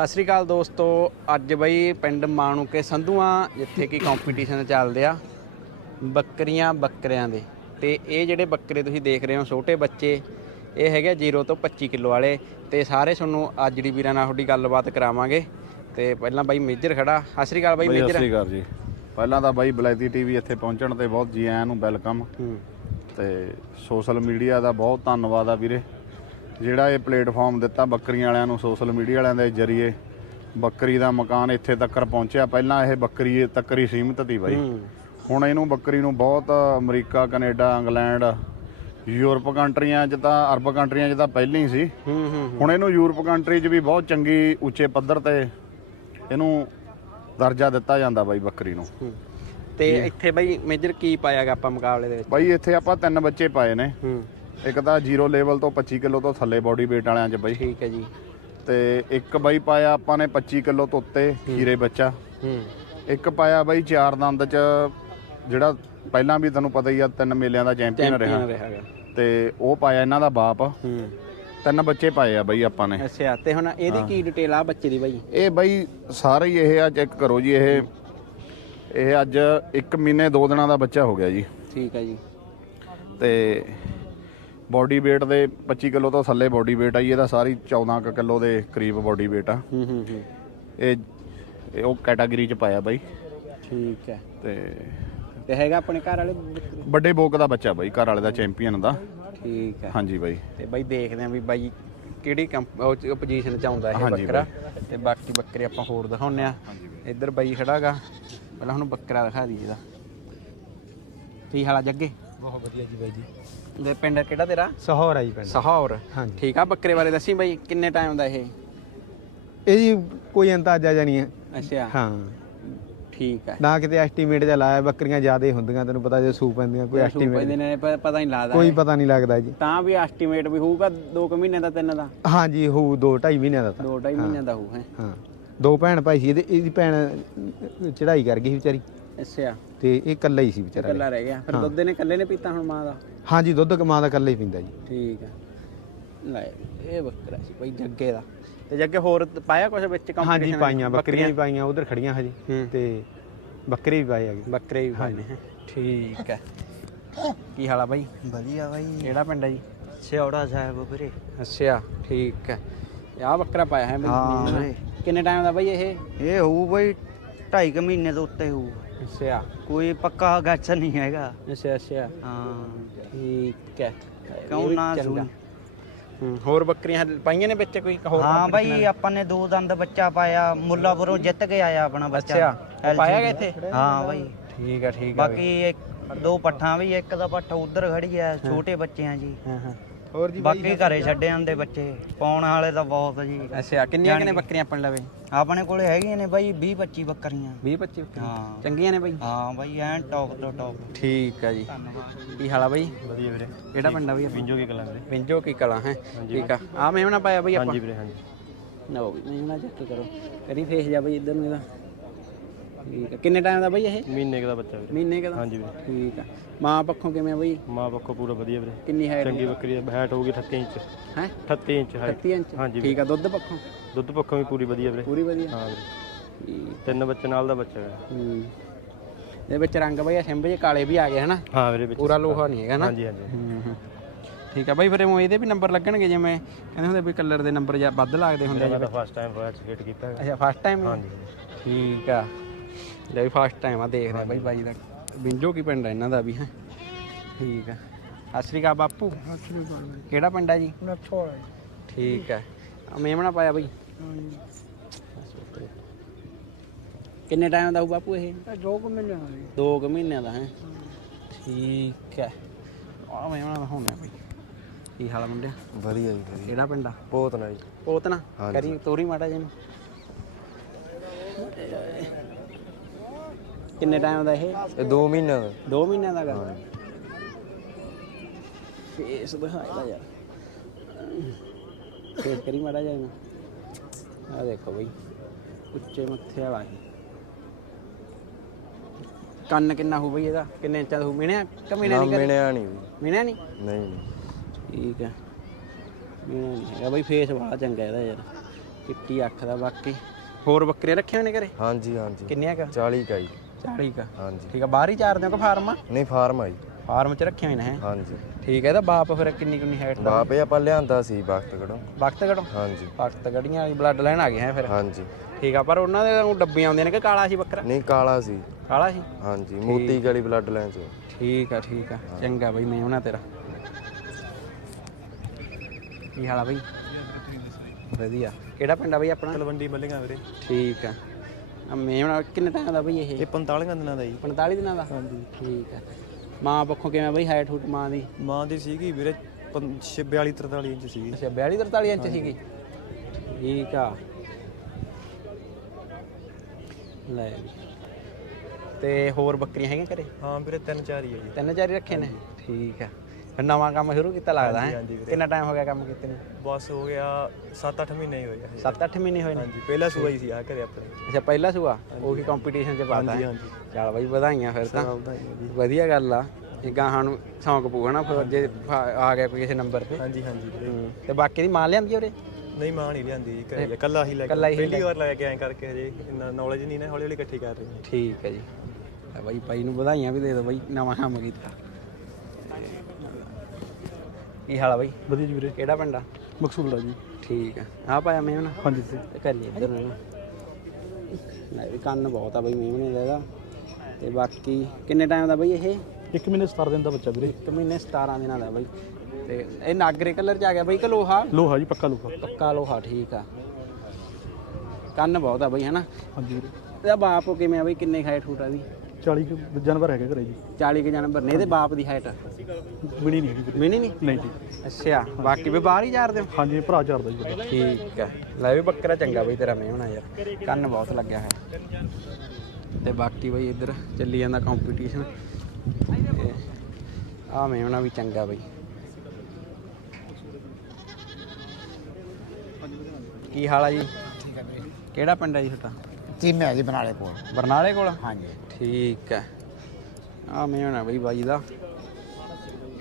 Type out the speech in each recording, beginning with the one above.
ਸਤਿ ਸ੍ਰੀ ਅਕਾਲ ਦੋਸਤੋ ਅੱਜ ਬਈ ਪਿੰਡ ਮਾਣੂਕੇ ਸੰਧੂਆਂ ਜਿੱਥੇ ਕਿ ਕੰਪੀਟੀਸ਼ਨ ਚੱਲਦੇ ਆ ਬੱਕਰੀਆਂ ਬੱਕਰਿਆਂ ਦੇ। ਤੇ ਇਹ ਜਿਹੜੇ ਬੱਕਰੇ ਤੁਸੀਂ ਦੇਖ ਰਹੇ ਹੋ ਛੋਟੇ ਬੱਚੇ ਇਹ ਹੈਗੇ 0 ਤੋਂ 25 ਕਿਲੋ ਵਾਲੇ। ਤੇ ਸਾਰੇ ਤੁਹਾਨੂੰ ਅੱਜ ਦੀ ਵੀਰਾਂ ਨਾਲ ਤੁਹਾਡੀ ਗੱਲਬਾਤ ਕਰਾਵਾਂਗੇ। ਤੇ ਪਹਿਲਾਂ ਬਾਈ ਮੇਜਰ ਖੜਾ। ਸਤਿ ਸ੍ਰੀ ਅਕਾਲ ਬਾਈ ਬਈ ਸਤਿ ਮੇਜਰ। ਸ਼੍ਰੀ ਅਕਾਲ ਜੀ। ਪਹਿਲਾਂ ਤਾਂ ਬਾਈ ਬਲੈਤੀ ਟੀਵੀ ਇੱਥੇ ਪਹੁੰਚਣ ਤੇ ਬਹੁਤ ਜੀ ਆਇਆਂ ਨੂੰ ਵੈਲਕਮ। ਤੇ ਸੋਸ਼ਲ ਮੀਡੀਆ ਦਾ ਬਹੁਤ ਧੰਨਵਾਦ ਆ ਵੀਰੇ। ਜਿਹੜਾ ਇਹ ਪਲੇਟਫਾਰਮ ਦਿੱਤਾ ਬੱਕਰੀਆਂ ਵਾਲਿਆਂ ਨੂੰ ਸੋਸ਼ਲ ਮੀਡੀਆ ਵਾਲਿਆਂ ਦੇ ਜ਼ਰੀਏ ਬੱਕਰੀ ਦਾ ਮਕਾਨ ਇੱਥੇ ਤੱਕ ਪਹੁੰਚਿਆ। ਪਹਿਲਾਂ ਇਹ ਬੱਕਰੀ ਤੱਕ ਹੀ ਸੀਮਿਤ ਸੀ ਬਾਈ। ਹੁਣ ਇਹਨੂੰ ਬੱਕਰੀ ਨੂੰ ਬਹੁਤ ਅਮਰੀਕਾ ਕੈਨੇਡਾ ਇੰਗਲੈਂਡ ਯੂਰਪ ਕੰਟਰੀਆਂ 'ਚ ਤਾਂ ਅਰਬ ਕੰਟਰੀਆਂ 'ਚ ਤਾਂ ਪਹਿਲਾਂ ਹੀ ਸੀ ਹੁਣ ਇਹਨੂੰ ਯੂਰਪ ਕੰਟਰੀ 'ਚ ਵੀ ਬਹੁਤ ਚੰਗੀ ਉੱਚੇ ਪੱਧਰ ਤੇ ਇਹਨੂੰ ਦਰਜਾ ਦਿੱਤਾ ਜਾਂਦਾ ਬਾਈ ਬੱਕਰੀ ਨੂੰ। ਤੇ ਇੱਥੇ ਬਾਈ ਮੇਜਰ ਕੀ ਪਾਇਆਗਾ ਆਪਾਂ ਮੁਕਾਬਲੇ ਦੇ ਵਿੱਚ? ਬਾਈ ਇੱਥੇ ਆਪਾਂ ਤਿੰਨ ਬੱਚੇ ਪਾਏ ਨੇ। ਹੂੰ। ਇੱਕ ਤਾਂ ਜ਼ੀਰੋ ਲੈਵਲ ਤੋਂ 25 ਕਿਲੋ ਤੋਂ ਥੱਲੇ ਬਾਡੀ weight ਵਾਲਿਆਂ 'ਚ ਬਾਈ। ਠੀਕ ਹੈ ਜੀ। ਤੇ ਇੱਕ ਬਾਈ ਪਾਇਆ ਆਪਾਂ ਨੇ 25 ਕਿਲੋ ਤੋਂ ਉੱਤੇ ਹੀਰੇ ਬੱਚਾ। ਹੂੰ। ਇੱਕ ਪਾਇਆ ਬਾਈ ਚਾਰ ਦੰਦ 'ਚ ਜਿਹੜਾ ਪਹਿਲਾਂ ਵੀ ਤੁਹਾਨੂੰ ਪਤਾ ਹੀ ਆ ਤਿੰਨ ਮੇਲਿਆਂ ਦਾ ਚੈਂਪੀਅਨ ਰਿਹਾ। ਤੇ ਉਹ ਪਾਇਆ ਇਹਨਾਂ ਦਾ ਬਾਪ। ਹੂੰ। ਤਿੰਨ ਬੱਚੇ ਪਾਏ ਆ ਬਾਈ ਆਪਾਂ ਨੇ। ਅੱਛਾ ਤੇ ਹੁਣ ਇਹਦੀ ਕੀ ਡਿਟੇਲ ਆ ਬੱਚੇ ਦੀ ਬਾਈ? ਇਹ ਬਾਈ ਸਾਰੇ ਹੀ ਇਹ ਆ ਚੈੱਕ ਕਰੋ ਜੀ ਇਹ ਇਹ ਅੱਜ 1 ਮਹੀਨੇ 2 ਦਿਨਾਂ ਦਾ ਬੱਚਾ ਹੋ ਗਿਆ ਜੀ। ਠੀਕ ਹੈ ਜੀ। ਤੇ ਬਾਡੀ weight ਦੇ 25 ਕਿਲੋ ਤੋਂ ਥੱਲੇ ਬਾਡੀ weight ਆਈ ਇਹਦਾ ਸਾਰੀ 14 ਕੁ ਕਿਲੋ ਦੇ ਕਰੀਬ ਬਾਡੀ weight ਆ। ਹੂੰ ਹੂੰ ਹੂੰ। ਇਹ ਇਹ ਉਹ ਕੈਟਾਗਰੀ ਚ ਪਾਇਆ ਬਾਈ। ਠੀਕ ਹੈ। ਤੇ ਤੇ ਹੈਗਾ ਆਪਣੇ ਘਰ ਵਾਲੇ ਵੱਡੇ ਬੋਕ ਦਾ ਬੱਚਾ ਬਾਈ ਘਰ ਵਾਲੇ ਦਾ ਚੈਂਪੀਅਨ ਦਾ। ਠੀਕ ਹੈ। ਹਾਂਜੀ ਬਾਈ। ਤੇ ਬਾਈ ਦੇਖਦੇ ਆਂ ਵੀ ਬਾਈ ਕਿਹੜੀ ਪੋਜੀਸ਼ਨ ਚ ਆਉਂਦਾ ਇਹ ਹਾਂਜੀ ਬੱਕਰਾ। ਤੇ ਬਾਕੀ ਬੱਕਰੇ ਆਪਾਂ ਹੋਰ ਦਿਖਾਉਂਦੇ ਆ ਇੱਧਰ ਬਾਈ ਖੜਾਗਾ। ਪਹਿਲਾਂ ਹੁਣ ਬੱਕਰਾ ਦਿਖਾ ਦਈਏ ਇਹਦਾ। ਕੀ ਹਾਲਾ ਜੱਗੇ? ਬਹੁਤ ਵਧੀਆ ਜੀ ਬਾਈ ਜੀ। ਦੇ ਪਿੰਡ ਕਿਹੜਾ ਤੇਰਾ? ਸਹੌਰ ਆ ਜੀ ਪਿੰਡ। ਸਹੌਰ। ਹਾਂਜੀ। ਠੀਕ ਆ ਬੱਕਰੇ ਬਾਰੇ ਦੱਸੀ ਬਾਈ ਕਿੰਨੇ ਟਾਈਮ ਦਾ ਇਹ? ਇਹ ਜੀ ਕੋਈ ਅੰਦਾਜ਼ਾ ਜਾਣੀ ਹੈ। ਅੱਛਾ। ਹਾਂ। ਠੀਕ ਹੈ ਨਾ ਕਿਤੇ ਐਸਟੀਮੇਟ ਜਾਂ ਲਾਇਆ ਬੱਕਰੀਆਂ ਜ਼ਿਆਦਾ ਹੁੰਦੀਆਂ ਤੈਨੂੰ ਪਤਾ ਜੇ ਸੂ ਪੈਂਦੀਆਂ ਕੋਈ ਪੈਦੇ ਐਸਟੀਮੇਟ ਨੇ ਪ- ਪਤਾ ਨਹੀਂ ਲੱਗਦਾ ਕੋਈ। ਪਤਾ ਨਹੀਂ ਲੱਗਦਾ ਜੀ। ਤਾਂ ਵੀ ਐਸਟੀਮੇਟ ਵੀ ਹੋਊਗਾ 2 ਕੁ ਮਹੀਨੇ ਦਾ ਤਿੰਨ ਦਾ? ਹਾਂਜੀ ਹੋਊ 2 2.5 ਮਹੀਨਿਆਂ ਦਾ ਤਾਂ। 2 2.5 ਮਹੀਨਿਆਂ ਦਾ ਹੋਊ ਹੈ। ਹਾਂ। ਦੋ ਭੈਣ ਭਾਈ ਸੀ ਇਹਦੇ ਇਹਦੀ ਭੈਣ ਅਹ, ਚੜ੍ਹਾਈ ਕਰ ਗਈ ਸੀ ਵਿਚਾਰੀ। ਅੱਛਾ। ਤੇ ਇਹ ਇਕੱਲਾ ਹੀ ਸੀ ਵਿਚਾਰਾ ਇਕੱਲਾ ਰਹਿ ਗਿਆ। ਫਿਰ ਦੁੱਧ ਨੇ ਇਕੱਲੇ ਨੇ ਪੀਤਾ ਹੁਣ ਮਾਂ ਦਾ? ਹਾਂਜੀ ਦੁੱਧ ਕਮਾ ਦਾ ਇਕੱਲਾ ਹੀ ਪੀਂਦਾ ਜੀ। ਠੀਕ ਹੈ ਲੈ ਇਹ ਬੱਕਰਾ ਸੀ ਬਈ ਜੱਗੇ ਦਾ। ਤੇ ਜੱਗੇ ਹੋਰ ਪਾਇਆ ਕੁਝ ਵਿੱਚ ਹਾਂਜੀ competition ਪਾਈਆਂ ਬੱਕਰੀਆਂ ਵੀ ਪਾਈਆਂ ਉਧਰ ਖੜੀਆਂ ਹਜੇ। ਹੂੰ। ਤੇ ਬੱਕਰੇ ਵੀ ਪਾਏ ਹੈਗੇ। ਬੱਕਰੇ ਵੀ ਪਾਏ ਨੇ ਹੈਂ। ਠੀਕ ਹੈ ਕੀ ਹਾਲ ਆ ਬਾਈ? ਵਧੀਆ ਬਾਈ। ਕਿਹੜਾ ਪਿੰਡ ਹੈ ਜੀ? ਸਿਉੜਾ ਸਾਹਿਬ ਵੀਰੇ ਅੱਛਾ ਠੀਕ ਹੈ ਆ ਬੱਕਰਾ ਪਾਇਆ ਹੈ ਹਾਂ। ਦਾ। ਕਿੰਨੇ ਟਾਈਮ ਦਾ ਬਾਈ ਇਹ? ਇਹ ਹੋਊ ਬਾਈ ਢਾਈ ਕੁ ਮਹੀਨੇ ਤੋਂ ਉੱਤੇ ਹੋਊ। ਅੱਛਾ। ਕੋਈ ਪੱਕਾ ਗੱਛ ਨਹੀਂ ਹੈਗਾ। ਅੱਛਾ ਅੱਛਾ। ਹਾਂ। ਠੀਕ ਹੈ। ਕਿਉਂ ਇਹ ਵੀ ਨਾ ਚੰਗਾ। ਸੂਈ? ਹੂੰ, ਹੋਰ ਬੱਕਰੀਆਂ ਪਾਈਆਂ ਨੇ ਵਿੱਚ ਕੋਈ ਹੋਰ ਹਾਂ competition ਬਾਈ ਵਾਲੇ? ਆਪਾਂ ਨੇ ਦੋ ਦੰਦ ਬੱਚਾ ਪਾਇਆ ਮੁੱਲਾਪੁਰੋਂ ਜਿੱਤ ਕੇ ਆਇਆ ਆਪਣਾ ਬੱਚਾ। ਅੱਛਾ ਉਹ ਪਾਇਆ ਗਿਆ ਇੱਥੇ? ਹਾਂ ਬਾਈ। ਠੀਕ ਹੈ ਠੀਕ ਹੈ ਬਾਕੀ ਇੱਕ ਦੋ ਪੱਠਾਂ ਵੀ ਇੱਕ ਦਾ ਪੱਠਾ ਉਧਰ ਖੜੀ ਆ ਛੋਟੇ ਬੱਚੇ ਆ ਜੀ। ਹਾਂ ਹਾਂ। ਹੋਰ ਜੀ ਬਾਕੀ ਘਰੇ ਛੱਡੇ ਜਾਂਦੇ ਬੱਚੇ ਪਾਉਣ ਵਾਲੇ ਤਾਂ ਬਹੁਤ ਜੀ। ਅੱਛਾ ਕਿੰਨੀਆਂ ਕਿੰਨੇ ਬੱਕਰੀਆਂ ਆਪਣ ਲਵੇ? ਆਪਣੇ ਕੋਲੇ ਹੈਗੀਆਂ ਨੇ ਬਾਈ 20 25 ਬੱਕਰੀਆਂ। 20 25 ਹਾਂ। ਚੰਗੀਆਂ ਨੇ ਬਾਈ? ਹਾਂ ਬਾਈ ਐਨ ਟੌਪ ਤੋਂ ਟੌਪ ਠੀਕ ਹੈ ਜੀ। ਕੀ ਹਾਲ ਆ ਬਾਈ? ਵਧੀਆ ਵੀਰੇ। ਕਿਹੜਾ ਪਿੰਡ ਆ ਬਾਈ ਪਿੰਜੋ ਕੀ ਕਲਾਂ ਵੀਰੇ? ਵਿੰਜੋ ਕੀ ਕਲਾ ਹੈ? ਠੀਕ ਆ। ਆ ਮੇਵਣਾ ਪਾਇਆ ਬਾਈ ਆਪਾਂ? ਵੀਰੇ ਹਾਂਜੀ। ਲਓ ਵੀ ਮੇਵਣਾ ਚੈੱਕ ਕਰੋ। ਕਰੀ ਫੇਸ ਜਾ ਬਾਈ ਇੱਧਰ ਨੂੰ ਇਹਦਾ। ਠੀਕ ਆ। ਕਿੰਨੇ ਟਾਈਮ ਦਾ ਬਾਈ ਇਹ? ਮਹੀਨੇ ਦਾ ਬੱਚਾ ਵੀਰੇ। ਮਹੀਨੇ ਕਦਾ ਹਾਂਜੀ ਵੀਰੇ। ਠੀਕ ਆ। ਮਾਂ ਪੱਖੋਂ ਕਿਵੇਂ ਆ ਬਾਈ? ਮਾਂ ਪੱਖੋਂ ਪੂਰਾ ਵਧੀਆ ਵੀਰੇ। ਕਿੰਨੀ ਹਾਈਟ ਚੰਗੀ ਬੱਕਰੀ ਦੀ ਹਾਈਟ ਹੋਊਗੀ 38 ਇੰਚ। ਹੈ? 38 ਇੰਚ ਹਾਈਟ 30 ਇੰਚ? ਹਾਂਜੀ ਠੀਕ ਆ। ਦੁੱਧ ਪੱਖੋਂ? ਦੁੱਧ ਪੱਖੋਂ ਵੀ ਪੂਰੀ ਵਧੀਆ ਵੀਰੇ। ਪੂਰੀ ਵਧੀਆ। ਹਾਂ ਵੀਰੇ। ਠੀਕ। ਤਿੰਨ ਬੱਚੇ ਨਾਲ ਦਾ ਬੱਚਾ ਹੈ ਹੂੰ। ਇਹਦੇ ਵਿੱਚ ਰੰਗ ਬਾਈ ਸਿੰਬ ਜੇ ਕਾਲੇ ਵੀ ਆ ਗਏ ਹਨਾ? ਹਾਂ ਵੀਰੇ ਵਿੱਚ ਪੂਰਾ ਲੋਹਾ ਨਹੀਂ ਹੈਗਾ ਨਾ ਹਾਂਜੀ ਹਾਂਜੀ। ਹੂੰ, ਹੂੰ। ਠੀਕ ਆ ਬਾਈ ਫਿਰ ਉਹ ਇਹਦੇ ਵੀ ਨੰਬਰ ਲੱਗਣਗੇ ਜਿਵੇਂ ਕਹਿੰਦੇ ਹੁੰਦੇ ਵੀ ਕਲਰ ਦੇ ਨੰਬਰ ਜਾਂ ਵੱਧ ਲੱਗਦੇ ਹੁੰਦੇ ਮੈਂ ਤਾਂ ਫਸਟ ਟਾਈਮ ਰੋਇਆ ਚ ਹਿੱਟ ਕੀਤਾ ਹੈਗਾ। ਅੱਛਾ ਫਸਟ ਟਾਈਮ ਹਾਂਜੀ। ਠੀਕ ਆ। ਲੈ ਵੀ ਫਸਟ ਟਾਈਮ ਆ ਦੇਖਦੇ ਆ ਬਾਈ ਬਾਈ ਦਾ ਬਿੰਜੋ ਕੀ ਪਿੰਡ ਆ ਇਹਨਾਂ ਦਾ ਵੀ ਹੈ? ਠੀਕ ਆ। ਸਤਿ ਸ਼੍ਰੀ ਅਕਾਲ ਬਾਪੂ। ਕਿਹੜਾ ਪਿੰਡ ਆ ਜੀ? ਠੀਕ ਆ। ਮੇਮਣਾ ਪਾਇਆ ਬਾਈ। ਕਿੰਨੇ ਟਾਈਮ ਦਾ ਹੋਊ ਬਾਪੂ ਇਹ? 2 ਕੁ ਮਹੀਨੇ ਦਾ 2 ਕੁ ਮਹੀਨਿਆਂ ਦਾ ਹੈ? ਠੀਕ ਹੈ ਆ ਮੇਮਣਾ ਦਾ ਹੋਣਾ ਬਾਈ। ਕੀ ਹਾਲ ਆ ਮੁੰਡਿਆ? ਵਧੀਆ ਜੀ ਵਧੀਆ। ਕਿਹੜਾ ਪਿੰਡ ਆ? ਬਹੁਤ ਨਾ ਜੀ। ਪੋਤਨਾ? ਕਰੀ ਤੋਰੀ ਮਾੜਾ ਜੀ ਨੂੰ ਕਿੰਨੇ ਟਾਈਮ ਦਾ ਇਹ? ਇਹ 2 ਮਹੀਨੇ ਦਾ। 2 ਮਹੀਨਿਆਂ ਦਾ ਗਾ ਫੇਸ ਦਿਖਾਇਦਾ ਯਾਰ। ਫੇਸ ਕਰੀ ਮਾੜਾ ਜਿਹਾ ਆ ਦੇਖੋ ਬਈ ਉੱਚੇ ਮੱਥੇ ਵਾਲਾ ਹੈ ਕੰਨ ਕਿੰਨਾ ਹੋਊ ਬਈ ਇਹਦਾ? ਕਿੰਨੇ ਇੰਚਾਂ ਦਾ ਹੋਊ? ਮਿਣਿਆ? ਕਿ ਮਿਣਿਆ ਨਹੀਂ ਕਰੇ ਮਿਲਿਆ ਨਹੀਂ ਮਿਣਿਆ ਨਹੀਂ? ਨਹੀਂ ਠੀਕ ਹੈ। ਮਿਣਿਆ ਨਹੀਂ ਹੈਗਾ ਬਈ ਫੇਸ ਬੜਾ ਚੰਗਾ ਇਹਦਾ ਯਾਰ। ਚਿੱਟੀ ਅੱਖ ਦਾ ਬਾਕੀ। ਹੋਰ ਬੱਕਰੀਆਂ ਰੱਖੀਆਂ ਹੋਈਆਂ ਨੇ ਘਰੇ? ਹਾਂਜੀ ਹਾਂਜੀ। ਕਿੰਨੀਆਂ ਕ? 40 ਕਾਈ 40 ਕ। ਹਾਂਜੀ। ਠੀਕ ਆ ਬਾਹਰ ਹੀ ਚਾਰਦੇ ਹੋ ਕਿ ਫਾਰਮ ਆ? ਨਹੀਂ ਫਾਰਮ ਆਈ ਫਾਰਮ 'ਚ ਰੱਖੀਆਂ ਹੋਈਆਂ ਨੇ ਹੈਂ? ਹਾਂਜੀ। ਠੀਕ ਹੈ ਇਹਦਾ ਬਾਪ ਫਿਰ ਕਿੰਨੀ ਕਿੰਨੀ ਹਾਈਟ ਦਾ? ਬਾਪ ਇਹ ਆਪਾਂ ਲਿਆਂਦਾ ਸੀ ਵਕਤ ਕੜੋਂ ਵਕਤ ਘੜੋ ਹਾਂਜੀ। ਵਕਤ ਗੜੀਆਂ ਵਾਲੀ ਬਲੱਡ ਲਾਈਨ ਆ ਗਏ ਹੈ ਫਿਰ? ਹਾਂਜੀ। ਠੀਕ ਆ ਪਰ ਉਹਨਾਂ ਦੇ ਉਹ ਡੱਬੀਆਂ ਆਉਂਦੀਆਂ ਨੇ ਕਿ ਕਾਲਾ ਸੀ ਬੱਕਰਾ ਨਹੀਂ ਕਾਲਾ ਸੀ। ਕਾਲਾ ਸੀ? ਹਾਂਜੀ ਮੋਤੀ ਗਲੀ ਬਲੱਡ ਲਾਈਨ ਚ। ਠੀਕ ਆ ਠੀਕ ਆ। ਚੰਗਾ ਬਈ ਮੈਂ ਉਹਨਾਂ ਤੇਰਾ। ਕੀ ਹਾਲ ਆ ਬਈ? ਵਧੀਆ। ਕਿਹੜਾ ਪਿੰਡ ਆ ਬਈ ਆਪਣਾ? ਤਲਵੰਡੀ ਮੱਲੀਆਂ ਵੀਰੇ। ਠੀਕ ਆ। ਆ ਮੇਮਣਾ ਕਿੰਨੇ ਟਾਈਮ ਦਾ ਬਈ ਇਹ? ਇਹ 45 ਦਿਨਾਂ ਦਾ ਜੀ। 45 ਦਿਨਾਂ ਦਾ? ਹਾਂਜੀ। ਠੀਕ ਆ। ਮਾਂ ਪੱਖੋਂ ਕਿਵੇਂ ਬਈ ਹਾਈਟ ਹੂਟ ਮਾਂ ਦੀ? ਮਾਂ ਦੀ ਸੀਗੀ ਵੀਰੇ 42 43 ਇੰਚ ਸੀਗੀ। ਅੱਛਾ 42 43 ਇੰਚ ਸੀਗੀ? ਠੀਕ ਆ। ਲੈ। ਤੇ ਹੋਰ ਬੱਕਰੀਆਂ ਹੈਗੀਆਂ ਘਰੇ? ਹਾਂ ਵੀਰੇ ਤਿੰਨ ਚਾਰ ਹੀ ਹੈ ਜੀ। ਤਿੰਨ ਚਾਰ ਹੀ ਰੱਖੇ ਨੇ? ਠੀਕ ਆ। ਫਿਰ ਨਵਾਂ ਕੰਮ ਸ਼ੁਰੂ ਕੀਤਾ ਲੱਗਦਾ ਹੈ? ਹਾਂਜੀ ਵੀਰੇ। ਕਿੰਨਾ ਟਾਈਮ ਹੋ ਗਿਆ ਕੰਮ ਕੀਤੇ ਨੂੰ? ਬਸ ਹੋ ਗਿਆ 7-8 ਮਹੀਨੇ ਹੀ ਹੋਏ ਆ ਹਜੇ। 7-8 ਮਹੀਨੇ ਹੋਏ ਨੇ? ਹਾਂਜੀ ਪਹਿਲਾ ਸੂਆ ਹੀ ਸੀ ਆ ਘਰੇ ਆਪਣੇ। ਅੱਛਾ ਪਹਿਲਾ ਸੂਆ? ਉਹੀ ਕੰਪੀਟੀਸ਼ਨ ਚ ਪਾਤਾ ਹਾਂਜੀ ਹਾਂਜੀ। ਚੱਲ ਬਾਈ ਵਧਾਈਆਂ ਫਿਰ ਤਾਂ। ਵਧੀਆ ਗੱਲ ਆ। ਇਹ ਗਾਹਾਂ ਨੂੰ ਸ਼ੌਂਕ ਪੂਣਾ ਫਿਰ ਜੇ ਆ ਗਿਆ ਕੋਈ ਕਿਸੇ ਨੰਬਰ ਤੇ। ਹਾਂਜੀ ਹਾਂਜੀ। ਤੇ ਬਾਕੀ ਦੀ ਮਾਂ ਲਿਆਂਦੀ ਉਰੇ? ਨਹੀਂ ਮਾਂ ਨਹੀਂ ਲਿਆਂਦੀ ਜੀ ਘਰੇ। ਇਕੱਲਾ ਹੀ ਲੈ ਕੇ ਪਹਿਲੀ ਵਾਰ ਲੈ ਕੇ ਆਏ ਕਰਕੇ ਹਜੇ। ਇੰਨਾ ਨੌਲੇਜ ਨਹੀਂ ਨਾ ਹੌਲੀ ਹੌਲੀ ਇਕੱਠੀ ਕਰ ਰਹੇ ਹਾਂ। ਠੀਕ ਹੈ ਜੀ। ਬਾਈ ਬਾਈ ਨੂੰ ਵਧਾਈਆਂ ਵੀ ਦੇ ਦਿਓ ਬਾਈ ਨਵਾਂ ਕੰਮ ਕੀਤਾ। ਕੀ ਹਾਲ ਆ ਬਾਈ? ਵਧੀਆ ਜੀ ਵੀਰੇ। ਕਿਹੜਾ ਪਿੰਡ ਆ? ਮਕਸੂਲ ਆ ਜੀ। ਠੀਕ ਆ। ਆ ਪਾਇਆ ਮੇਮਨ ਹਾਂਜੀ ਜੀ। ਕਰੀਏ ਇਧਰ। ਨੂੰ ਲੈ ਵੀ ਕੰਨ ਬਹੁਤ ਆ ਬਾਈ ਮੇਮਨੇ ਦਾ ਇਹਦਾ ਤੇ ਬਾਕੀ ਕਿੰਨੇ ਟਾਈਮ ਦਾ ਬਾਈ ਇਹ? 1 ਮਹੀਨੇ 17 ਦਿਨ ਬੱਚਾ ਵੀਰੇ। 1 ਮਹੀਨੇ 17 ਦਿਨਾਂ ਦਾ ਬਾਈ। ਤੇ ਇਹ ਨਾਗਰੇ ਕਲਰ ਚ ਆ ਗਿਆ ਬਾਈ ਕਿ ਲੋਹਾ? ਲੋਹਾ ਜੀ ਪੱਕਾ ਲੋਹਾ। ਪੱਕਾ ਲੋਹਾ ਠੀਕ ਆ। ਕੰਨ ਬਹੁਤ ਆ ਬਾਈ ਹੈਨਾ? ਹਾਂਜੀ ਵੀਰੇ। ਇਹਦਾ ਬਾਪ ਕਿਵੇਂ ਆ ਬਾਈ? ਕਿੰਨੇ ਖਾਏ ਠੂਟਾ ਵੀ? 40 ਕੁ ਜਾਨਵਰ ਹੈਗੇ ਘਰੇ ਜੀ। 40 ਕੇ ਜਾਨਵਰ ਨੇ ਇਹਦੇ ਬਾਪ ਦੀ ਹਾਈਟ ਮਿਲੀ ਨਹੀਂ ਮਿਣੀ ਨਹੀਂ? ਨਹੀਂ ਜੀ। ਅੱਛਾ ਬਾਕੀ ਵੀ ਬਾਹਰ ਹੀ ਜਾਰਦੇ ਹੋ ਹਾਂਜੀ ਭਰਾ ਚਾਰਦਾ ਜੀ ਠੀਕ ਹੈ ਲੈ ਵੀ ਬੱਕਰਾ ਚੰਗਾ ਬਈ ਤੇਰਾ ਮੇਮਣਾ ਯਾਰ। ਕੰਨ ਬਹੁਤ ਲੱਗਿਆ ਹੈ ਤੇ ਬਾਕੀ ਬਈ ਇੱਧਰ ਚੱਲੀ ਜਾਂਦਾ ਕੰਪੀਟੀਸ਼ਨ ਆ ਮੇਮਣਾ ਵੀ ਚੰਗਾ ਬਈ। ਕੀ ਹਾਲ ਆ ਜੀ? ਕਿਹੜਾ ਪਿੰਡ ਆ ਜੀ ਤੁਹਾਡਾ? ਚੀਮੇ ਆ ਜੀ ਬਨਾਲੇ ਕੋਲ। ਬਰਨਾਲੇ ਕੋਲ? ਹਾਂਜੀ। ਠੀਕ ਹੈ। ਆ ਮੇਵਣਾ ਬਈ ਬਾਈ ਦਾ।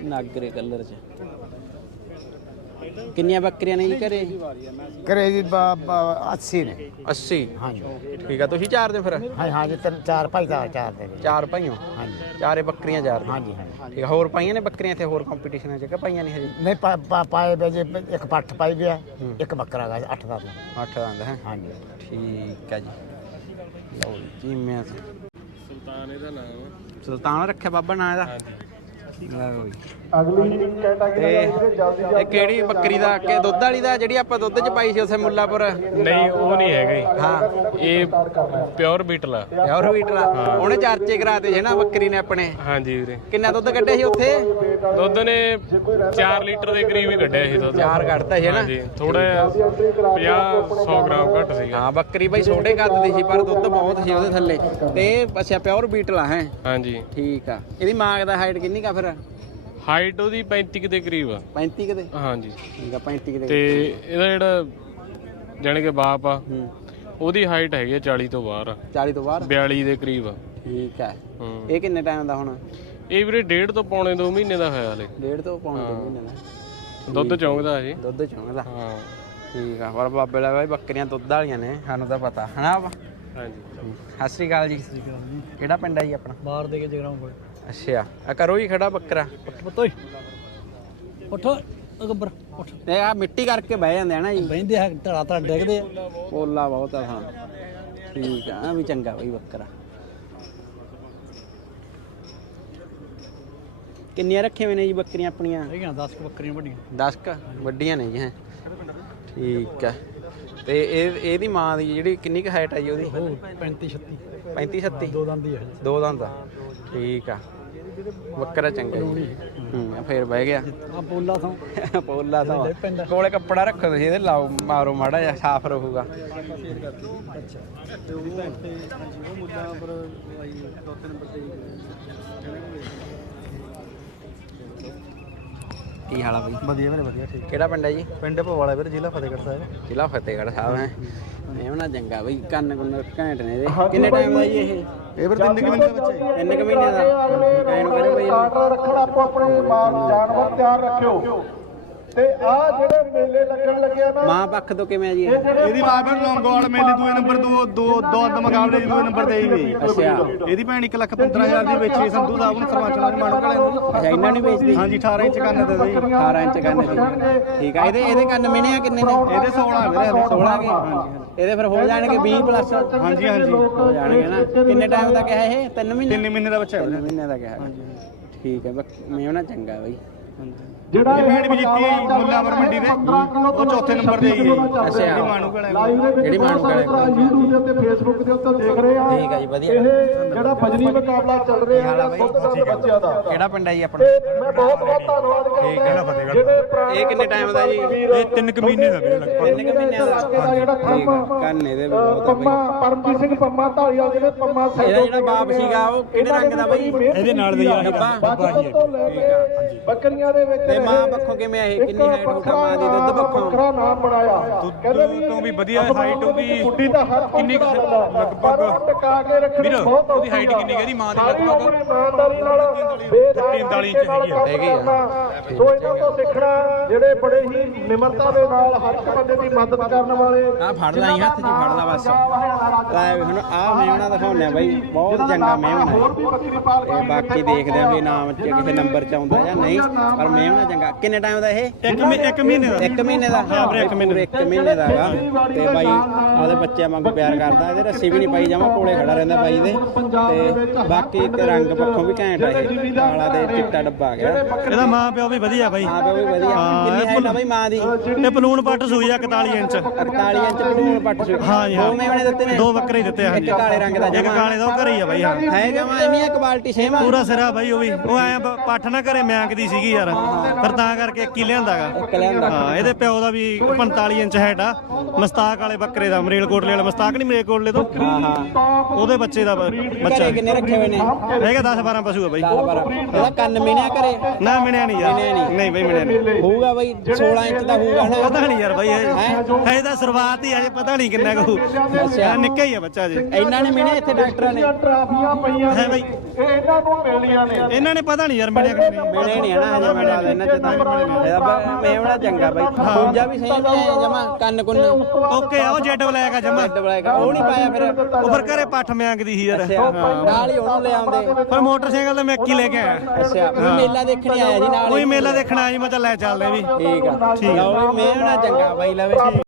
ਨਾਗਰੇ ਕਲਰ ਚ। ਕਿੰਨੀਆਂ ਬੱਕਰੀਆਂ ਨੇ ਜੀ ਘਰੇ? ਕਰੇ ਜੀ 80 ਨੇ। 80 ਹਾਂਜੀ। ਠੀਕ ਆ ਤੁਸੀਂ ਚਾਰ ਦੇ ਫਿਰ। ਹਾਂ ਹਾਂਜੀ ਤਿੰਨ ਚਾਰ ਭਾਈ ਦਾ ਚਾਰ ਦੇ ਚਾਰ ਭਾਈਓ? ਹਾਂਜੀ। ਚਾਰੇ ਬੱਕਰੀਆਂ ਚਾਰ ਦੇ। ਹਾਂਜੀ ਹਾਂਜੀ। ਠੀਕ ਆ ਹੋਰ ਪਾਈਆਂ ਨੇ ਬੱਕਰੀਆਂ ਇੱਥੇ ਹੋਰ ਕੰਪੀਟੀਸ਼ਨਾਂ ਚ ਕਿ ਪਾਈਆਂ ਨਹੀਂ ਹਜੇ? ਨਹੀਂ ਪਾਏ ਵੇ ਜੀ ਇੱਕ ਪੱਠ ਪਾਈ ਗਿਆ ਇੱਕ ਬੱਕਰਾ ਗਾ ਅੱਠ ਦਾ। ਅੱਠ ਦੰਦ ਹੈ। ਹਾਂਜੀ। ਠੀਕ ਹੈ ਜੀ। ਲਓ ਜੀ ਮੈਂ ਸੁਲਤਾਨ ਇਹਦਾ ਨਾਮ ਸੁਲਤਾਨ ਰੱਖਿਆ ਬਾਬਾ ਨਾਂ ਇਹਦਾ। ਇਹ ਕਿਹੜੀ ਬੱਕਰੀ ਦਾ ਕਿ ਦੁੱਧ ਵਾਲੀ ਦਾ ਜਿਹੜੀ ਆਪਾਂ ਦੁੱਧ ਚ ਪਾਈ ਸੀ ਉਥੇ ਮੁੱਲਾਪੁਰ? ਨਹੀਂ ਉਹ ਨਹੀਂ ਹੈਗਾ ਜੀ। ਹਾਂ। ਇਹ ਪਿਓਰ ਬੀਟਲ ਆ। ਯਾਰ ਵੀਟਲਾ ਉਹਨੇ ਚਰਚੇ ਕਰਾਤੇ ਸੀ ਨਾ ਬੱਕਰੀ ਨੇ ਆਪਣੇ। ਹਾਂਜੀ ਵੀਰੇ। ਕਿੰਨਾ ਦੁੱਧ ਕੱਢਿਆ ਸੀ ਉੱਥੇ? ਦੁੱਧ ਨੇ 4 ਲੀਟਰ ਦੇ ਕਰੀਬ ਹੀ ਕੱਢਿਆ ਸੀ ਦੁੱਧ। ਚਾਰ ਕੱਢਤਾ ਸੀ ਨਾ। ਹਾਂਜੀ ਥੋੜਾ 50 100 ਗ੍ਰਾਮ ਘੱਟ ਸੀਗਾ। ਹਾਂ ਬੱਕਰੀ ਬਾਈ ਛੋਟੇ ਕੱਦ ਦੀ ਸੀ ਪਰ ਦੁੱਧ ਬਹੁਤ ਸੀ ਉਹਦੇ ਥੱਲੇ। ਤੇ ਇਹ ਅੱਛਾ ਪਿਓਰ ਬੀਟਲ ਹੈ? ਹਾਂਜੀ। ਠੀਕ ਆ। ਇਹਦੀ ਮਾਂ ਦਾ ਹਾਈਟ ਕਿੰਨੀ ਕਾ ਫਿਰ? ਹਾਈਟ ਉਹਦੀ 35 ਕੁ ਦੇ ਕਰੀਬ ਆ। 35 ਕਿਤੇ ਹਾਂਜੀ। ਠੀਕ ਆ 35 ਕਿਤੇ ਤੇ ਇਹਦਾ ਜਿਹੜਾ ਜਾਣੀ ਕਿ ਬਾਪ ਆ ਹੂੰ। ਉਹਦੀ ਹਾਈਟ ਹੈਗੀ ਆ 40 ਤੋਂ ਬਾਹਰ ਆ। 40 ਤੋਂ ਬਾਹਰ? 42 ਦੇ ਕਰੀਬ ਆ। ਠੀਕ ਆ। ਹੂੰ। ਇਹ ਕਿੰਨੇ ਟਾਈਮ ਦਾ ਹੁਣ? ਇਹ ਵੀਰੇ ਡੇਢ ਤੋਂ ਪੌਣੇ 2 ਮਹੀਨੇ ਦਾ ਹੋਇਆ ਹਲੇ। ਡੇਢ ਤੋਂ ਪੌਣੇ ਦੋ ਮਹੀਨੇ ਦਾ। ਦੁੱਧ ਚੌਂਕਦਾ ਜੀ। ਦੁੱਧ ਚੋਂਦਾ ਹਾਂ। ਠੀਕ ਆ ਪਰ ਬਾਬੇ ਲੈ ਬਾਈ ਬੱਕਰੀਆਂ ਦੁੱਧ ਵਾਲੀਆਂ ਨੇ ਸਾਨੂੰ ਤਾਂ ਪਤਾ। ਹਨਾ ਵਾ ਹਾਂਜੀ। ਸਤਿ ਸ੍ਰੀ ਅਕਾਲ ਜੀ। ਕਿਹੜਾ ਪਿੰਡ ਆ ਜੀ ਆਪਣਾ? ਬਾਹਰ ਦੇ ਕੇ ਜਗਰਾਉਂ ਕੋਲ। ਅੱਛਾ ਆ ਕਰੋ ਹੀ ਖੜਾ ਬੱਕਰਾ। ਪੁੱਤੋਏ ਉੱਠੋ ਗੱਬਰ ਉੱਠ। ਤੇ ਆ ਮਿੱਟੀ ਕਰਕੇ ਬਹਿ ਜਾਂਦੇ ਆ ਨਾ ਜੀ। ਬੈਂਦੇ ਆ ਧੜਾ ਧੜਾ ਡਿੱਗਦੇ ਆ। ਪੋਲਾ ਬਹੁਤ ਆ ਹਾਂ। ਠੀਕ ਆ ਆ ਵੀ ਚੰਗਾ ਬਈ ਬੱਕਰਾ। ਕਿੰਨੀਆਂ ਰੱਖੇ ਹੋਏ ਨੇ ਜੀ ਬੱਕਰੀਆਂ ਆਪਣੀਆਂ? ਹੈਗੀਆਂ 10 ਬੱਕਰੀਆਂ ਵੱਡੀਆਂ। 10 ਕ? ਵੱਡੀਆਂ ਨੇ ਜੀ ਹੈ। ਠੀਕ ਆ। ਤੇ ਇਹ ਇਹਦੀ ਮਾਂ ਦੀ ਜਿਹੜੀ ਕਿੰਨੀ ਕੁ ਹਾਈਟ ਆ ਜੀ ਉਹਦੀ? ਉਹ 35 36 35 36 ਦੋ ਦੰਦ ਹੀ ਆ। ਦੋ ਦੰਦ ਆ। ਠੀਕ ਆ। ਬੱਕਰਾ ਚੰਗਾ ਜੀ ਹੂੰ ਆ ਫੇਰ ਬਹਿ ਗਿਆ। ਆ ਪੋਲਾ ਥਾਂ। ਪੋਲਾ ਤਾਂ ਕੋਲੇ ਕੱਪੜਾ ਰੱਖੋ ਤੁਸੀਂ ਇਹਦੇ ਲਾਓ ਮਾਰੋ ਮਾੜਾ ਜਿਹਾ ਸਾਫ਼ ਰਹੂਗਾ। ਕੀ ਹਾਲ ਆ ਬਈ? ਵਧੀਆ ਵੀਰੇ ਵਧੀਆ ਠੀਕ। ਕਿਹੜਾ ਪਿੰਡ ਹੈ ਜੀ? ਪਿੰਡ ਭਵਾਲਾ ਵੀਰੇ ਜ਼ਿਲ੍ਹਾ ਫਤਿਹਗੜ੍ਹ ਸਾਹਿਬ। ਜ਼ਿਲ੍ਹਾ ਫਤਿਹਗੜ੍ਹ ਸਾਹਿਬ ਹੈ। ਇਹ ਨਾ ਜੰਗਾ ਬਈ ਕੰਨ ਕੁੰਨ ਘੈਂਟ ਨੇ ਇਹਦੇ। ਕਿੰਨੇ ਟਾਈਮ ਦਾ ਜੀ ਇਹ? ਇਹ ਵੀਰੇ ਤਿੰਨ ਕਿ ਮਿੰਟ ਦਾ ਬੱਚਾ ਜੀ ਤਿੰਨ ਕੁ ਮਹੀਨੇ ਦਾ। ਐਨ ਕਰੇ ਬਈ ਰੱਖਣ ਆਪੋ ਆਪਣੇ ਜਾਨਵਰ ਤਿਆਰ ਰੱਖਿਓ। ਮਾਂ ਪੱਖ ਤੋਂ ਕਿਵੇਂ ਆ ਜੀ? ਇਹ? ਇਹਦੀ ਮਾਂ ਭੈਣ ਲੌਂਗੋਵਾਲ ਮੇਲੇ ਦੂਏ ਨੰਬਰ ਦੋ ਦੋ ਦੋ ਅੱਧ ਮੁਕਾਬਲੇ 'ਚ ਦੂਏ ਨੰਬਰ ਤੇ ਹੀ ਗਈ ਅੱਛਾ। ਇਹਦੀ ਭੈਣ 1 ਲੱਖ 15000 ਦੀ ਵੇਚੀ ਸੰਧੂ ਸਾਹਿਬ ਨੂੰ ਸਰਪੰਚ ਨੂੰ ਮਾਣੂ ਕਲੇ ਨੂੰ ਅੱਛਾ ਇਹਨਾਂ ਨੇ ਵੇਚਦੀ ਹਾਂਜੀ 18 ਇੰਚ ਕੰਨ ਦੇ ਦੇ 18 ਇੰਚ ਕੰਨ ਦੀ ਠੀਕ ਆ ਇਹਦੇ ਇਹਦੇ ਕੰਨ ਮਿਣੇ ਆ ਕਿੰਨੇ ਨੇ? ਇਹਦੇ 16 ਵੀਰੇ ਹਲੇ 16 ਕੇ ਇਹਦੇ ਫਿਰ ਹੋ ਜਾਣਗੇ 20 ਪਲੱਸ ਹਾਂਜੀ ਹਾਂਜੀ। ਹੋ ਜਾਣਗੇ ਨਾ। ਕਿੰਨੇ ਟਾਈਮ ਦਾ ਕਿਹਾ ਇਹ? 3 ਮਹੀਨੇ? 3 ਮਹੀਨੇ ਦਾ ਬੱਚਾ ਹੈ ਤਿੰਨ ਮਹੀਨੇ ਦਾ ਕਿਹਾ। ਠੀਕ ਹੈ ਬਸ ਮੇਵਣਾ ਚੰਗਾ ਬਈ। ਜਿਹੜਾ ਭੈਣ ਵੀ ਜਿੱਤੀ ਹੈ ਮੁੱਲਾਂਵਰ ਮੰਡੀ ਦੇ ਉਹ ਚੌਥੇ ਨੰਬਰ ਤੇ ਆਈ ਹੈ। ਜਿਹੜੀ ਮਾਣੂ ਕਲੇ ਜਿਹੜੀ ਮਾਣੂ ਕਾਲੇ YouTube ਦੇ ਉੱਤੇ Facebook ਦੇ ਉੱਤੇ ਦੇਖ ਰਹੇ ਆ। ਠੀਕ ਹੈ ਜੀ ਵਧੀਆ। ਇਹ ਜਿਹੜਾ ਭਜਨੀ ਮੁਕਾਬਲਾ ਚੱਲ ਰਿਹਾ ਹੈ ਦੁੱਧ ਦੰਦ ਬੱਚਿਆਂ ਦਾ। ਕਿਹੜਾ ਪਿੰਡ ਹੈ ਜੀ ਆਪਣਾ? ਮੈਂ ਬਹੁਤ ਬਹੁਤ ਧੰਨਵਾਦ ਕਰਦਾ ਜਿਹੜੇ ਪੁਰਾਣੇ ਇਹ ਕਿੰਨੇ ਟਾਈਮ ਦਾ ਜੀ? ਇਹ 3 ਕੁ ਮਹੀਨੇ ਦਾ ਲਗਭਗ। ਤਿੰਨ ਕੁ ਮਹੀਨਿਆਂ ਦਾ ਜਿਹੜਾ ਠੀਕ ਆ, ਕੰਨ ਇਹਦੇ ਵੀ ਬਹੁਤ ਆ ਪੰਮਾ ਪਰਮਜੀਤ ਸਿੰਘ ਪੰਮਾ ਢਾਲੀਵਾਲ ਜਿਹੜੇ ਪੰਮਾ ਇਹਦਾ ਜਿਹੜਾ ਬਾਪ ਸੀਗਾ ਉਹ ਕਿਹੜੇ ਰੰਗ ਦਾ ਬਈ? ਇਹਦੇ ਨਾਲ ਦੇ ਕੇ ਬੱਕਰੀਆਂ ਦੇ ਵਿੱਚ ਤੇ ਮਾਂ ਪੱਖੋਂ ਕਿਵੇਂ ਇਹ ਕਿੰਨੀ ਹਾਈਟ ਉਠਾ ਮਾਂ ਦੀ ਦੁੱਧ ਪੱਖੋਂ? ਵੱਖਰਾ ਨਾਮ ਬਣਾਇਆ। ਦੁੱਧ ਤੋਂ ਵੀ ਵਧੀਆ ਹਾਈਟ ਹੋਊਗੀ। ਕੁੱਟੀ ਦਾ ਹਰ ਕਿੰਨੀ ਲਗਭਗ ਟਿਕਾ ਕੇ ਰੱਖਣੀ ਬਹੁਤ ਉਹਦੀ height ਕਿੰਨੀ ਹੈ ਇਹਦੀ ਮਾਂ ਦੀ ਲਗਭਗ? ਇਮਾਨਦਾਰੀ ਨਾਲ 43 ਇੰਚ ਹੈਗੀ ਆ। ਹੈਗੀ ਆ। ਸੋ ਇਹਨਾਂ ਤੋਂ ਸਿੱਖਣਾ ਜਿਹੜੇ ਬੜੇ ਹੀ ਨਿਮਰਤਾ ਦੇ ਨਾਲ ਹਰ ਇੱਕ ਬੰਦੇ ਦੀ ਮਦਦ ਕਰਨ ਵਾਲੇ ਆ ਫੜ ਲਾ ਜੀ, ਹੱਥ 'ਚ ਹੀ ਫੜ ਲਾ ਬਸ। ਲੈ ਵੀ ਹੁਣ ਆ ਮੇਵਣਾ ਦਿਖਾਉਂਦੇ ਆ ਬਾਈ ਬਹੁਤ ਚੰਗਾ ਮੇਵਣਾ ਹੈ ਇਹ ਬਾਕੀ ਦੇਖਦੇ ਆ ਵੀ ਨਾਮ ਚ ਕਿਸੇ ਨੰਬਰ ਚ ਆਉਂਦਾ ਜਾਂ ਨਹੀਂ ਪਰ ਮੇਵਣਾ ਚੰਗਾ। ਕਿੰਨੇ ਟਾਈਮ ਦਾ ਇਹ? ਇੱਕ ਮਹੀ- ਇੱਕ ਮਹੀਨੇ ਦਾ। ਇੱਕ ਮਹੀਨੇ ਦਾ। ਹਾਂ ਵੀਰੇ ਇੱਕ ਮਹੀਨੇ ਇੱਕ ਮਹੀਨੇ ਦਾ ਹੈਗਾ। ਤੇ ਬਾਈ ਆਪਦੇ ਬੱਚਿਆਂ ਵਾਂਗੂ ਪਿਆਰ ਕਰਦਾ। ਇਹਦੇ ਰੱਸੀ ਵੀ ਨਹੀਂ ਪਾਈ ਜਾਵਾਂ ਕੋਲੇ ਖੜਾ ਰਹਿੰਦਾ ਬਾਈ ਦੇ। ਤੇ ਬਾਕੀ ਤੇ ਰੰਗ ਪੱਖੋਂ ਵੀ ਘੈਂਟ ਆ ਇਹ। ਕਾਲਾ ਤੇ ਚਿੱਟਾ ਡੱਬਾ ਆ ਗਿਆ। ਇਹਦਾ ਮਾਂ ਪਿਓ ਵੀ ਵਧੀਆ ਬਾਈ। ਹਾਂ ਬਈ ਵਧੀਆ। ਕਿੰਨੀ ਆ ਬਾਈ ਮਾਂ ਦੀ? ਇਹ ਪਲੂਣ ਪੱਟ ਸੂਈ ਆ 41 ਇੰਚ। 41 ਇੰਚ ਪਲੂਣ ਪੱਟ ਸੂ ਹਾਂ ਜੀ, ਹਾਂ। ਦੋ ਮੇਵਣੇ ਦਿੱਤੇ ਨੇ? ਦੋ ਬੱਕਰੇ ਦਿੱਤੇ ਆ, ਹਾਂਜੀ ਇੱਕ ਕਾਲੇ ਰੰਗ ਦਾ ਇੱਕ ਕਾਲੇ ਦਾ ਉਹ ਘਰੇ ਹੀ ਆ ਬਾਈ ਹਾਂ। ਹੈ ਜਮਾ ਐਵੇਂ ਕੁਆਲਿਟੀ ਸੇਮ ਆ? ਪੂਰਾ ਸਿਰਾ ਬਾਈ ਉਹ ਵੀ। ਉਹ ਐ ਪੱਠ ਨਾ ਘਰੇ ਮਿਆਂਕਦੀ ਸੀਗੀ ਯਾਰ। ਪਰ ਤਾਂ ਕਰਕੇ ਇੱਕ ਹੀ ਲਿਆਂਦਾਗਾ ਇੱਕ ਲਿਆਂਦਾ। ਹਾਂ ਇਹਦੇ ਪਿਓ ਦਾ ਵੀ 45 ਇੰਚ ਹੈਡ ਆ। ਮਸਤਾਕ ਵਾਲੇ ਬੱਕਰੇ ਦਾ ਮਰੇਲ ਕੋਟਲੇ ਵਾਲਾ ਮਸਤਾਕ ਨਹੀਂ ਮਰੇਲ ਕੋਟਲੇ ਤੋਂ? ਹਾਂ ਹਾਂ। ਉਹਦੇ ਬੱਚੇ ਦਾ ਬ- ਬੱਚਾ। ਘਰੇ ਕਿੰਨੇ ਰੱਖੇ ਹੋਏ ਨੇ? ਹੈਗਾ 10 12 ਪਸ਼ੂ ਆ ਬਾਈ। ਸਾਲ ਪਰ ਇਹਦਾ ਕੰਨ ਮਿਣਿਆ ਕਰੇ? ਨਾ ਮਿਣਿਆ ਨਹੀਂ ਯਾਰ। ਮਿਣਿਆ ਨਹੀਂ। ਨਹੀਂ ਬਾਈ ਮਿਣਿਆ ਨਹੀਂ ਹੋਊਗਾ ਬਾਈ 16 ਇੰਚ ਦਾ ਹੋਊਗਾ ਨਾ। ਪਤਾ ਨਹੀਂ ਯਾਰ ਬਾਈ ਇਹ ਇਹ ਤਾਂ ਸ਼ੁਰੂਆਤ ਹੀ ਆ ਜੇ ਪਤਾ ਨਹੀਂ ਕਿੰਨਾ ਕੁ ਅੱਛਾ। ਨਿੱਕਾ ਹੀ ਆ ਬੱਚਾ ਜੇ ਇਹਨਾਂ ਨੇ ਮਿਣਿਆ ਇੱਥੇ ਡਾਕਟਰਾਂ ਨੇ? ਟਰਾਫੀਆਂ ਪਈਆਂ ਹੈ ਬਾਈ। ਇਹ ਇਹਨਾਂ ਨੂੰ ਮਿਲਣੀਆਂ ਨੇ। ਇਹਨਾਂ ਨੇ ਪਤਾ ਨਹੀਂ ਯਾਰ ਮਿਣਿਆ ਕਿ ਨਹੀਂ। ਮਿਲੇ ਨਹੀਂ ਹਨਾ ਹਜੇ ਲੈਣਾ ਇਹਦਾ ਮੇਵਣਾ ਚੰਗਾ ਬਾਈ। ਦੂਜਾ ਵੀ ਸੇਮ ਹੀ। ਹੈ। ਜਮਾ ਕੰਨ ਕੁੰਨ। ਓਕੇ ਆ ਉਹ ਜੈਡ ਬਲੈਕ ਆ ਜਮਾ। ਅੱਡ ਬਲੈਕ ਉਹ ਨਹੀਂ ਪਾਇਆ ਫਿਰ। ਉਹ ਫਿਰ ਘਰੇ ਪੱਠ ਮਿਆਂਕਦੀ ਸੀ ਯਾਰ। ਅੱਛਾ ਨਾਲ ਹੀ ਉਹਨੂੰ ਲੈ ਆਉਂਦੇ। ਪਰ ਮੋਟਰਸਾਈਕਲ ਤੇ ਮੈਂ ਕੀ ਲੈ ਕੇ ਆਇਆ। ਅੱਛਾ। ਮੇਲਾ ਦੇਖਣ ਆਇਆ ਜੀ ਨਾਲ ਕੋਈ ਮੇਲਾ ਦੇਖਣਾ ਆ ਜੀ ਮੈਂ ਚੱਲ ਲੈ ਚੱਲਦੇ ਵੀ। ਠੀਕ ਆ। ਲਓ ਵੀ ਮੇਵਣਾ ਚੰਗਾ ਬਾਈ ਲਵੇ।